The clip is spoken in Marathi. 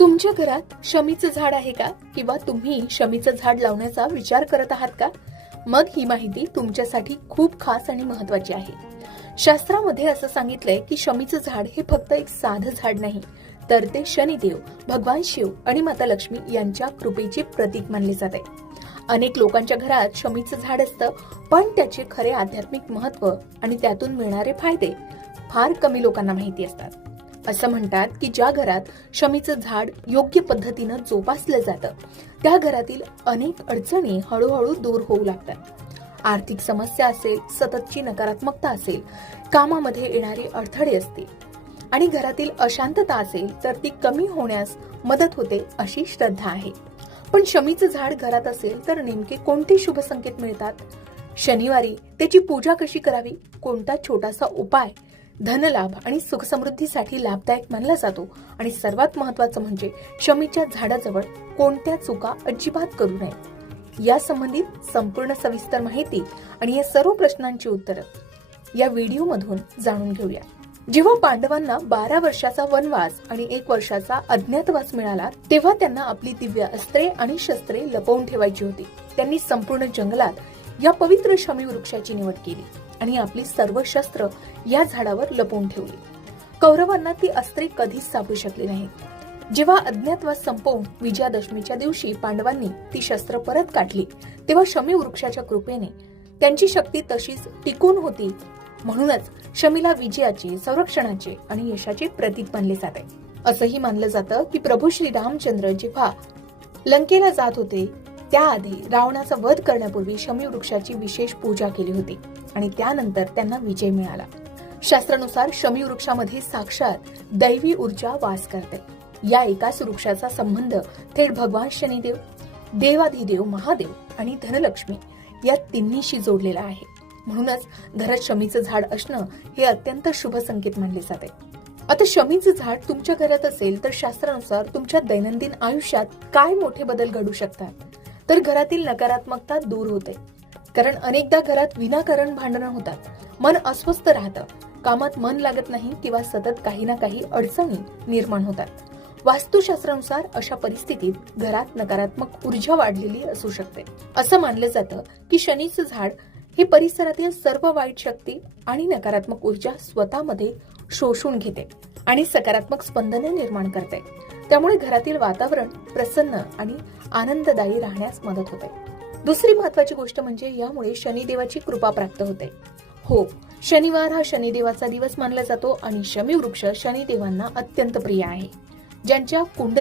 तुमच्या घरात शमीचं झाड आहे का? किंवा तुम्ही शमीचं झाड लावण्याचा विचार करत आहात का? मग ही माहिती तुमच्यासाठी खूप खास आणि महत्त्वाची आहे. शास्त्रामध्ये असं सांगितलंय की शमीचं झाड हे फक्त एक साधं झाड नाही, तर ते शनिदेव, भगवान शिव आणि माता लक्ष्मी यांच्या कृपेचे प्रतीक मानले जाते. अनेक लोकांच्या घरात शमीचं झाड असतं, पण त्याचे खरे आध्यात्मिक महत्त्व आणि त्यातून मिळणारे फायदे फार कमी लोकांना माहिती असतात. असं म्हणतात की ज्या घरात शमीचं झाड योग्य पद्धतीनं जोपासलं जातं, त्या घरातील अनेक अडचणी हळूहळू दूर होऊ लागतात. आर्थिक समस्या असेल, सततची नकारात्मकता असेल, कामामध्ये येणारे अडथळे असतील आणि घरातील अशांतता असेल तर ती कमी होण्यास मदत होते अशी श्रद्धा आहे. पण शमीचं झाड घरात असेल तर नेमके कोणते शुभ संकेत मिळतात? शनिवारी त्याची पूजा कशी करावी? कोणता छोटासा उपाय धनलाभ आणि सुखसमृद्धीसाठी लाभदायक मानला जातो? आणि सर्वात महत्त्वाचं म्हणजे शमीच्या झाडाजवळ कोणत्या चुका अजिबात करू नये, या संबंधित संपूर्ण सविस्तर माहिती आणि या सर्व प्रश्नांची उत्तरं या व्हिडिओमधून जाणून घेऊया. जेव्हा पांडवांना 12 वर्षाचा वनवास आणि 1 वर्षाचा अज्ञातवास मिळाला, तेव्हा त्यांना आपली दिव्य अस्त्रे आणि शस्त्रे लपवून ठेवायची होती. त्यांनी संपूर्ण जंगलात या पवित्र शमी वृक्षाची निवड केली आणि आपली सर्व शस्त्र या झाडावर लपवून ठेवली. कौरवांना ती अस्त्रे कधीच सापडू शकली नाहीत. जेव्हा अज्ञातवास संपवून विजयादशमीच्या दिवशी पांडवांनी ती शस्त्र परत काढली, तेव्हा शमी वृक्षाच्या कृपेने त्यांची शक्ती तशीच टिकून होती. म्हणूनच शमीला विजयाचे, संरक्षणाचे आणि यशाचे प्रतीक मानले जाते. असंही मानलं जातं की प्रभू श्री रामचंद्र जेव्हा लंकेला जात होते, त्याआधी रावणाचा वध करण्यापूर्वी शमी वृक्षाची विशेष पूजा केली होती आणि त्यानंतर त्यांना विजय मिळाला. शास्त्रानुसार शमी वृक्षामध्ये साक्षात दैवी ऊर्जा वास करते. या एकाच वृक्षाचा संबंध थेट भगवान शनिदेव, देवाधिदेव महादेव आणि धनलक्ष्मी या तिन्हीशी जोडलेला आहे. म्हणूनच घरात शमीचं झाड असणं हे अत्यंत शुभ संकेत मानले जाते. आता शमीचं झाड तुमच्या घरात असेल तर शास्त्रानुसार तुमच्या दैनंदिन आयुष्यात काय मोठे बदल घडू शकतात? तर घरातील नकारात्मकता दूर होते. कारण अनेकदा घरात विनाकारण भांडणं होतात, मन अस्वस्थ राहतं, कामात मन लागत नाही किंवा सतत काही ना काही अडचणी निर्माण होतात. वास्तुशास्त्रानुसार अशा परिस्थितीत घरात नकारात्मक ऊर्जा वाढलेली असू शकते. असं मानलं जातं की शनीचं झाड हे परिसरातील सर्व वाईट शक्ती आणि नकारात्मक ऊर्जा स्वतःमध्ये शोषून घेते आणि सकारात्मक स्पंदने निर्माण करते. त्यामुळे घरातील वातावरण प्रसन्न आणि आनंददायी राहण्यास मदत होते. दुसरी महत्वाची गोष्ट म्हणजे यामुळे शनिदेवाची कृपा प्राप्त होते. हो, शनिवार हा शनिदेवाचा दिवस मानला जातो आणि शमी वृक्ष शनिदेवांना अत्यंत प्रिय आहे. ज्यांच्या कुंडलीत